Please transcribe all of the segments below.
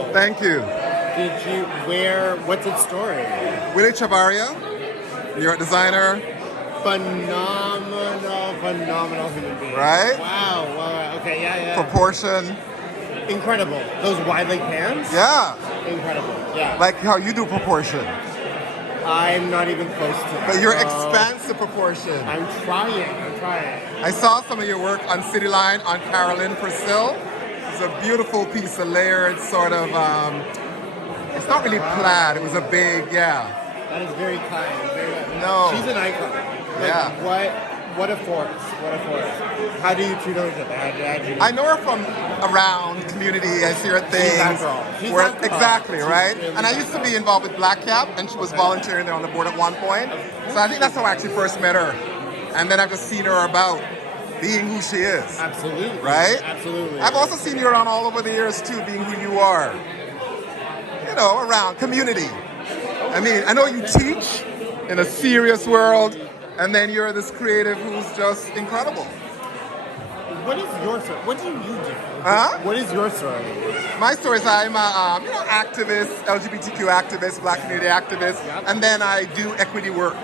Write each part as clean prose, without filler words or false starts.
beautiful. Thank you. What's its story? Willie Chavaria, New York designer. Phenomenal human being. Right? Wow. Okay, yeah. Proportion. Incredible. Those wide leg pants? Yeah. Incredible. Yeah. Like how you do proportion. I'm not even close to that. But you're expansive proportion. I'm trying. I saw some of your work on City Line on Carolyn Purcell. It's a beautiful piece of layered sort of, it's not really plaid, it was a big, That is very kind. No. She's an icon. What a force. How do you treat her? I know her from around community. I see her at things. She's that girl. Exactly, right? And I used to be involved with Black Cap, and she was volunteering there on the board at one point. So I think that's how I actually first met her. And then I've just seen her about being who she is. Absolutely. Right? Absolutely. I've also seen you around all over the years too, being who you are. You know, around community. I mean, I know you teach in a serious world, and then you're this creative who's just incredible. What is your story? What do you do? Huh? What is your story? My story is I'm a activist, LGBTQ activist, Black community activist, and then I do equity work.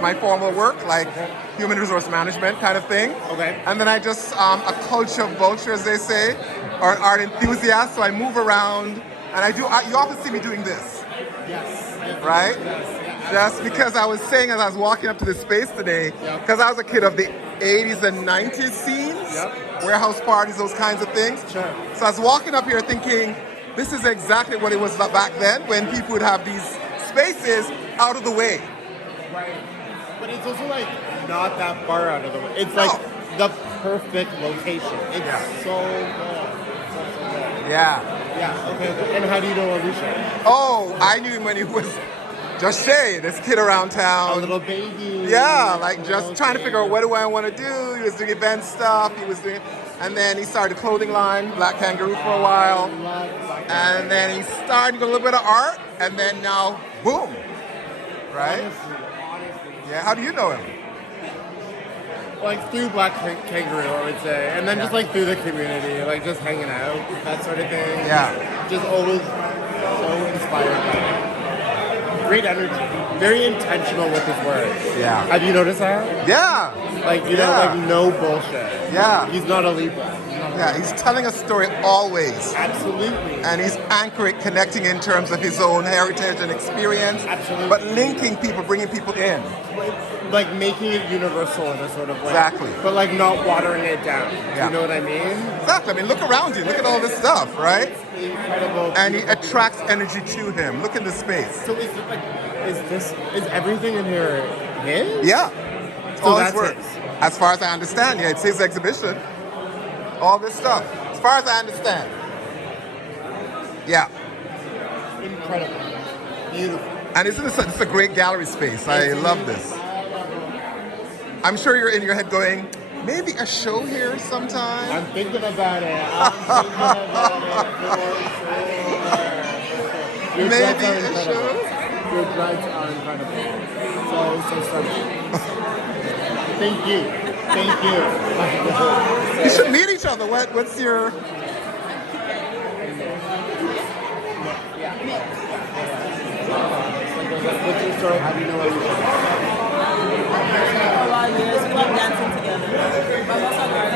My formal work, like human resource management kind of thing. Okay. And then I just a culture vulture, as they say, or an art enthusiast. So I move around, and you often see me doing this. Yes. Right? Yes. Just because I was saying as I was walking up to this space today, because I was a kid of the 80s and 90s scenes, warehouse parties, those kinds of things. Sure. So I was walking up here thinking, this is exactly what it was back then when people would have these spaces out of the way. Right. But it's also like not that far out of the way. It's like the perfect location. It's so good. Yeah. Yeah, okay. And how do you know Oluseye? Oh, I knew him when he was just Shay, this kid around town. A little baby. Yeah, like just trying to figure out what do I want to do. He was doing event stuff. And then he started a clothing line, Black Kangaroo for a while. And then he started a little bit of art. And then now, boom. Right? Honestly. Yeah, how do you know him? Like through Black Kangaroo, I would say. And then just like through the community, like just hanging out, that sort of thing. Yeah. Just always so inspired by it. Great energy. Very intentional with his words. Yeah. Have you noticed that? Yeah. Like, you know, like no bullshit. Yeah. He's not a Libra. Yeah, he's telling a story always. Absolutely. And he's anchoring, connecting in terms of his own heritage and experience. Absolutely. But linking people, bringing people in. Like making it universal in a sort of way. Exactly. But like not watering it down. Yeah. You know what I mean? Exactly. I mean, look around you. Look at all this stuff, right? Incredible. And he attracts energy to him. Look in the space. So is everything in here his? Yeah. So all that's his work. his. As far as I understand, yeah, it's his exhibition. All this stuff. As far as I understand. Yeah. Incredible. Beautiful. And isn't this a great gallery space? I love this. I'm sure you're in your head going, maybe a show here sometime? I'm thinking about it. Maybe a show? Your drugs are incredible. So stunning. Thank you. You should meet each other. What's your... What's your story? How do you know what you're For a lot of years, we love dancing together. But most of our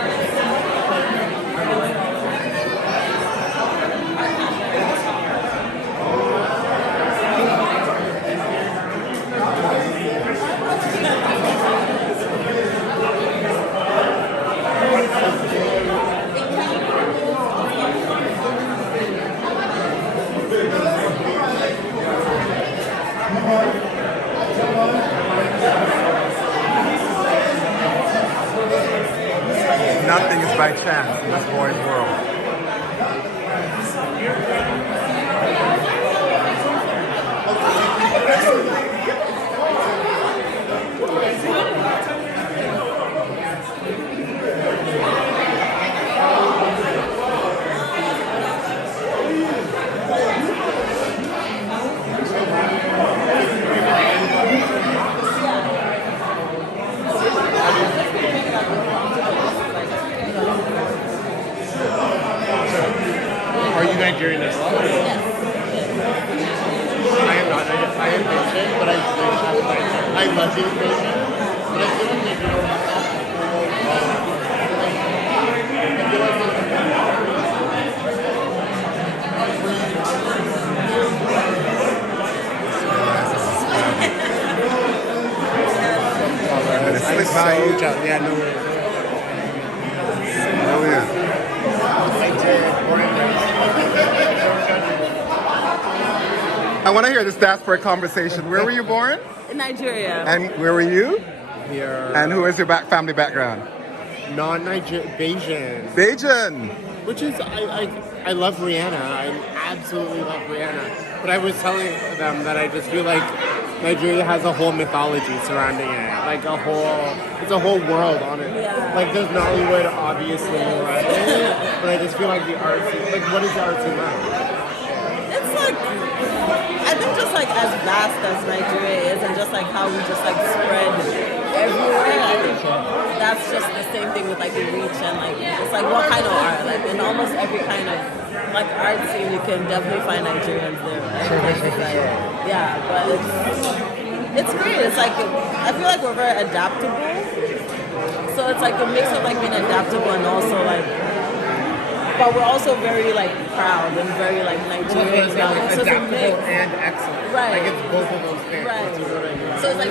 Asian, but I really have like I love being Asian. But I feel like maybe I don't have that whole I feel like I'm so jealous. Yeah, no way. Oh yeah. I want to hear this diaspora conversation. Where were you born? In Nigeria. And where were you? Here. And who is your family background? Non-Nigerian, Bayesian. Bajan. Which is, I love Rihanna. I absolutely love Rihanna. But I was telling them that I just feel like Nigeria has a whole mythology surrounding it. Like it's a whole world on it. Yeah. Like there's Nollywood, obviously, right? But I just feel like the art scene, like what is the art scene like? It's like, I think just like as vast as Nigeria is and just like how we just like spread everywhere, I think that's just the same thing with like the reach and like, it's like what kind of art? Like in almost every kind of like art scene, you can definitely find Nigerians there. Right? It's like, yeah, but it's great. It's like, I feel like we're very adaptable. So it's like a mix of like being adaptable and also like, but we're also very like proud and very like Nigerian. So it's a mix. And excellent. Right. Like it's both of those things. Right. You know what I mean? So it's like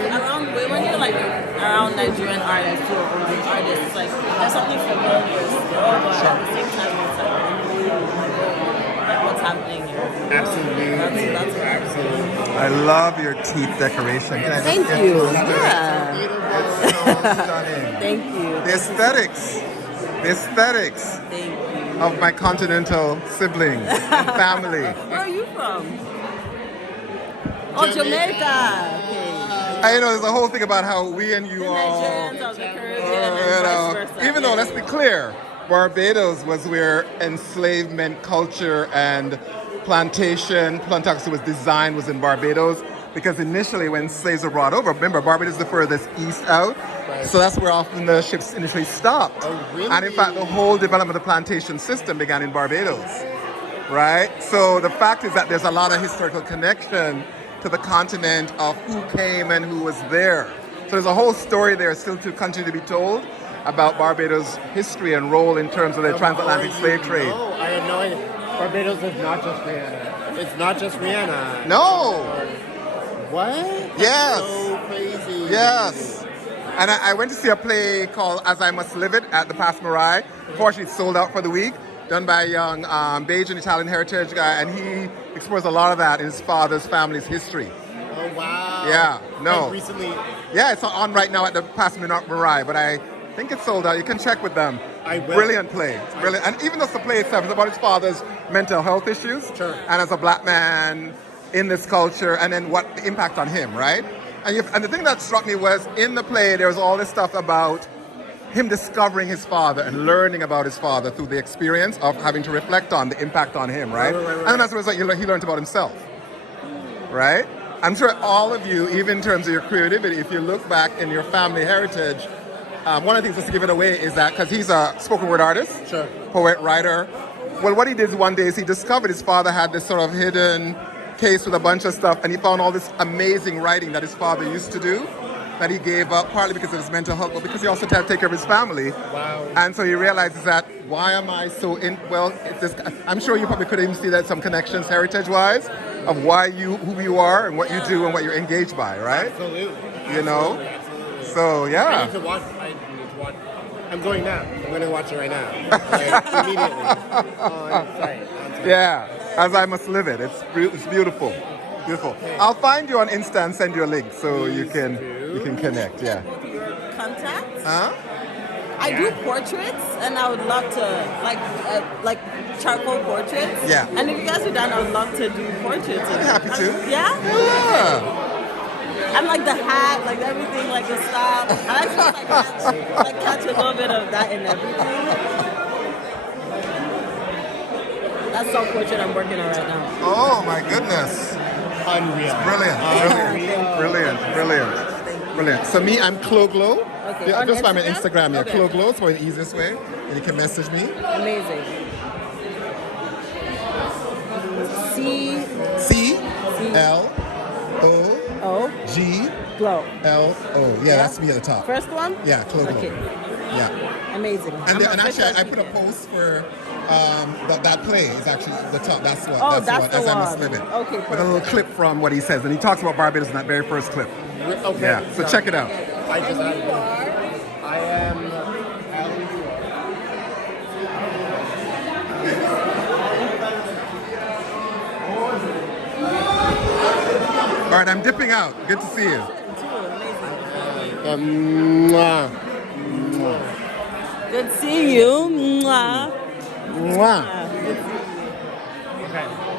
when you're like around Nigerian artists or like artists, it's like there's something familiar still, but at the same time it's like what's happening here. Absolutely. That's Absolutely. I love your teeth decoration. Can I just Thank get you. close to it? Yeah. It's so stunning. Thank you. The aesthetics Thank you. of my continental siblings and family. Where are you from? Oh, Jamaica. Okay. I know there's a whole thing about how we and you The all, Nigerians of the Caribbean and vice versa. even though, Yeah, let's yeah, be yeah. clear, Barbados was where enslavement culture and plantation was designed was in Barbados, because initially when slaves were brought over, remember Barbados is the furthest east out, so that's where often the ships initially stopped. Oh, really? And in fact, the whole development of the plantation system began in Barbados, right? So the fact is that there's a lot of historical connection to the continent of who came and who was there. So there's a whole story there still to continue to be told about Barbados' history and role in terms of the transatlantic slave trade. No, I had no idea. Barbados is not just Rihanna. It's not just Rihanna. No! What? Yes. That's so crazy. Yes. And I went to see a play called As I Must Live It at the Pass Marai. Unfortunately, it's sold out for the week. Done by a young Bajan Italian heritage guy, and he explores a lot of that in his father's family's history. Oh, wow. Yeah, no. Like recently, Yeah, it's on right now at the Pass Marai, but I think it's sold out. You can check with them. I will. Brilliant play. It's brilliant. And even though the play itself is about his father's mental health issues, Sure. and as a black man in this culture, and then what the impact on him, right? And the thing that struck me was in the play, there was all this stuff about him discovering his father and learning about his father through the experience of having to reflect on the impact on him, right? Right. And then as a result, he learned about himself, right? I'm sure all of you, even in terms of your creativity, if you look back in your family heritage, one of the things, just to give it away, is that because he's a spoken word artist, Sure. poet, writer. Well, what he did one day is he discovered his father had this sort of hidden case with a bunch of stuff, and he found all this amazing writing that his father used to do that he gave up, partly because of his mental health, but because he also had to take care of his family. Wow. And so he realizes that, why am I so it's this, I'm sure you probably could even see that some connections heritage-wise of who you are and what you do and what you're engaged by, right? Absolutely. You know? Absolutely. So, I yeah. need to watch. I'm going now. I'm going to watch it right now. Like, immediately. On site. Yeah, As I Must Live It. It's beautiful. Beautiful. I'll find you on Insta and send you a link so you can connect. Yeah. Go to your contacts. Huh? I do portraits, and I would love to like charcoal portraits. Yeah. And if you guys are down, I would love to do portraits. I'd be happy to. Yeah. Yeah. And like the hat, like everything, like the style. I like to catch a little bit of that in everything. That's some portrait I'm working on right now. Oh my goodness. Unreal. Brilliant. So me, I'm Cloglow. Okay. On Just find me on Instagram? Instagram. Yeah, Okay. Cloglow. It's probably the easiest way. And you can message me. Amazing. CLOGLOW. G-L-O. Yeah, that's me at the top. First one? Yeah, Clo Glow. Okay. Yeah. Amazing. And actually, I put a post for that play is actually the top. That's what. Oh, that's that's the one. the As I Must one. Live It. Okay, With a little perfect. clip from what he says, and he talks about Barbados in that very first clip. Okay. Yeah. So check it out. I just added it. I am Helen. All right, I'm dipping out. Good to see you. Mwah. Good seeing you. Mwah. Mwah. Good seeing you. Okay.